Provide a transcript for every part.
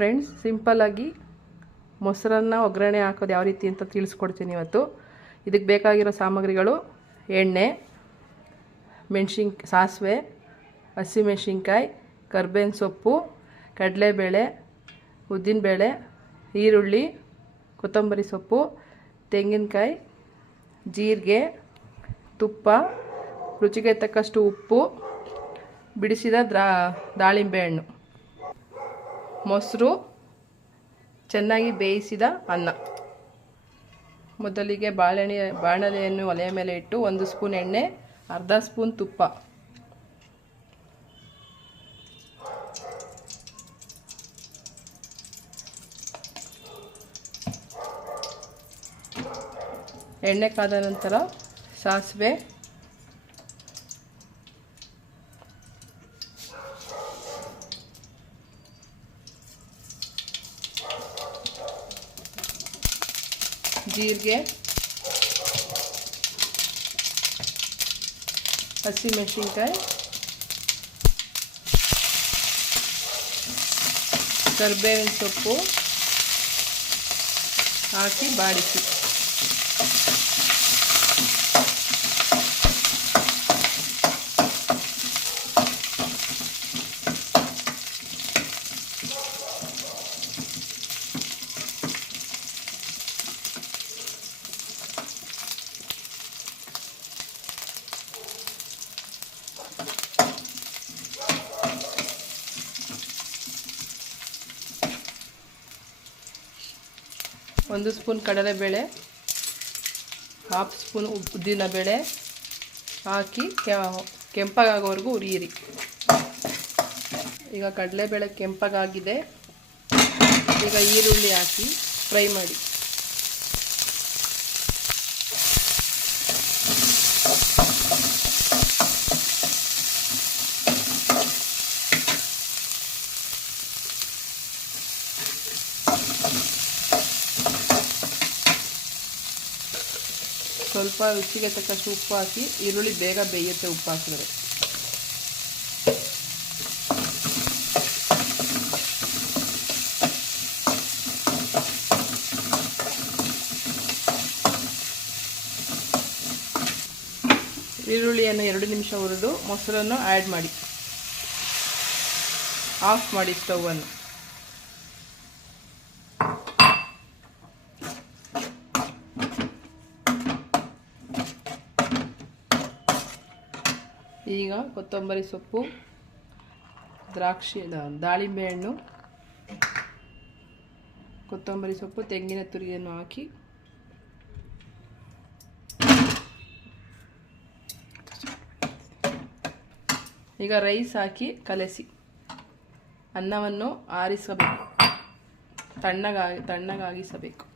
Friends ಸಿಂಪಲ್ಲಾಗಿ ಮೊಸರನ್ನ ಒಗ್ಗರಣೆ ಹಾಕೋದು ಯಾವ ರೀತಿ ಅಂತ ತಿಳಿಸ್ಕೊಡ್ತೀನಿ ಇವತ್ತು. ಇದಕ್ಕೆ ಬೇಕಾಗಿರೋ ಸಾಮಗ್ರಿಗಳು ಎಣ್ಣೆ, ಮೆಣಸಿನ್, ಸಾಸಿವೆ, ಹಸಿಮೆಣ್ಸಿನ್ಕಾಯಿ, ಕರ್ಬೇವಿನ ಸೊಪ್ಪು, ಕಡಲೆಬೇಳೆ, ಉದ್ದಿನಬೇಳೆ, ಈರುಳ್ಳಿ, ಕೊತ್ತಂಬರಿ ಸೊಪ್ಪು, ತೆಂಗಿನಕಾಯಿ, ಜೀರಿಗೆ, ತುಪ್ಪ, ರುಚಿಗೆ ತಕ್ಕಷ್ಟು ಉಪ್ಪು, ಬಿಡಿಸಿದ ದ್ರಾ, ದಾಳಿಂಬೆ ಹಣ್ಣು. ಮೊಸರು ಚೆನ್ನಾಗಿ ಬೇಯಿಸಿದ ಅನ್ನ. ಮೊದಲಿಗೆ ಬಾಳೆಹಣ್ಣೆ ಬಾಣಲೆಯನ್ನು ಒಲೆಯ ಮೇಲೆ ಇಟ್ಟು ಒಂದು ಸ್ಪೂನ್ ಎಣ್ಣೆ, ಅರ್ಧ ಸ್ಪೂನ್ ತುಪ್ಪ. ಎಣ್ಣೆ ಕಾದ ನಂತರ ಸಾಸಿವೆ ಜೀರಿಗೆ ಹಸಿಮೆಣಸಿನ್ಕಾಯಿ ಕರಿಬೇವಿನ ಸೊಪ್ಪು ಹಾಕಿ ಬಾಡಿಸಿ ಒಂದು ಸ್ಪೂನ್ ಕಡಲೆಬೇಳೆ ಹಾಫ್ ಸ್ಪೂನ್ ಉದ್ದಿನ ಬೇಳೆ ಹಾಕಿ ಕೆಂಪಗಾಗೋವರೆಗೂ ಉರಿಯಿರಿ ಈಗ ಕಡಲೆಬೇಳೆ ಕೆಂಪಗಾಗಿದೆ. ಈಗ ಈರುಳ್ಳಿ ಹಾಕಿ ಫ್ರೈ ಮಾಡಿ. ಸ್ವಲ್ಪ ರುಚಿಗೆ ತಕ್ಕಷ್ಟು ಉಪ್ಪು ಹಾಕಿ, ಈರುಳ್ಳಿ ಬೇಗ ಬೇಯುತ್ತೆ ಉಪ್ಪು ಹಾಕಿದ್ರೆ. ಈರುಳ್ಳಿಯನ್ನು ಎರಡು ನಿಮಿಷ ಹುರಿದು ಮೊಸರನ್ನು ಆ್ಯಡ್ ಮಾಡಿ. ಆಫ್ ಮಾಡಿ ಸ್ಟವನ್ನು ಈಗ ಕೊತ್ತಂಬರಿ ಸೊಪ್ಪು, ದ್ರಾಕ್ಷಿ ದಾಳಿಂಬೆ ಹಣ್ಣು, ಕೊತ್ತಂಬರಿ ಸೊಪ್ಪು, ತೆಂಗಿನ ತುರಿಯನ್ನು ಹಾಕಿ. ಈಗ ರೈಸ್ ಹಾಕಿ ಕಲಸಿ. ಅನ್ನವನ್ನು ಆರಿಸಬೇಕು. ತಣ್ಣಗಾಗಿ ತಣ್ಣಗಾಗಿಸಬೇಕು.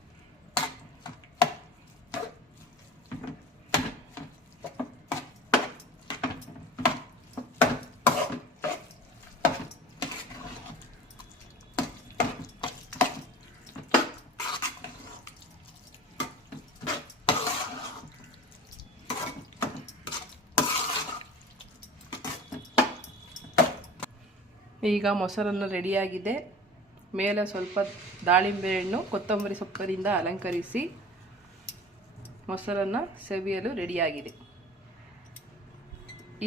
ಈಗ ಮೊಸರನ್ನು ರೆಡಿಯಾಗಿದೆ. ಮೇಲೆ ಸ್ವಲ್ಪ ದಾಳಿಂಬೆ ಹಣ್ಣು, ಕೊತ್ತಂಬರಿ ಸೊಪ್ಪಿನಿಂದ ಅಲಂಕರಿಸಿ ಮೊಸರನ್ನು ಸವಿಯಲು ರೆಡಿಯಾಗಿದೆ.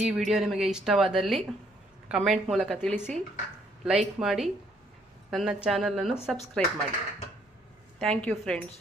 ಈ ವಿಡಿಯೋ ನಿಮಗೆ ಇಷ್ಟವಾದಲ್ಲಿ ಕಮೆಂಟ್ ಮೂಲಕ ತಿಳಿಸಿ, ಲೈಕ್ ಮಾಡಿ, ನನ್ನ ಚಾನಲನ್ನು ಸಬ್ಸ್ಕ್ರೈಬ್ ಮಾಡಿ. Thank you friends.